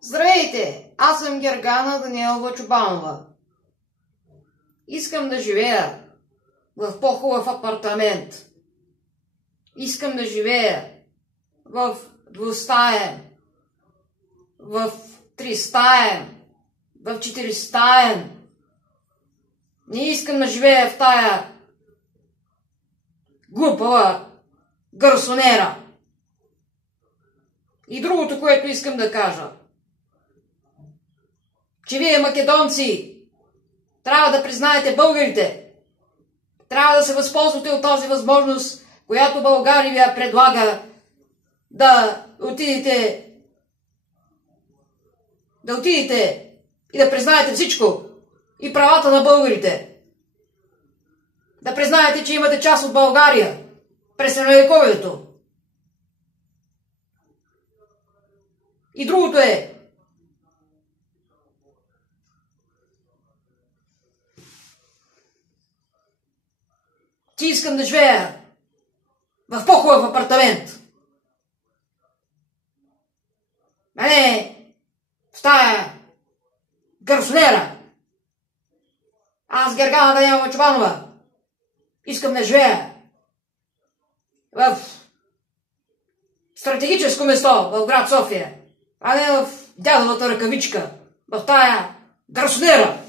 Здравейте! Аз съм Гергана Даниелова Чубанова. Искам да живея в по-хубав апартамент. Искам да живея в двустаен, в тристаен, в четиристаен. Не искам да живея в тая глупава гарсонера. И другото, което искам да кажа, че вие, македонци, трябва да признаете българите. Трябва да се възползвате от тази възможност, която България предлага, да отидете и да признаете всичко. И правата на българите. Да признаете, че имате част от България през средновековието. И другото е, че искам да живея в по-хубав апартамент. А не в тая гарсонера. Аз, Гергана Даниелова Чубанова, искам да живея в стратегическо место в град София, а не в дядовата ръкавичка, в тая гарсонера.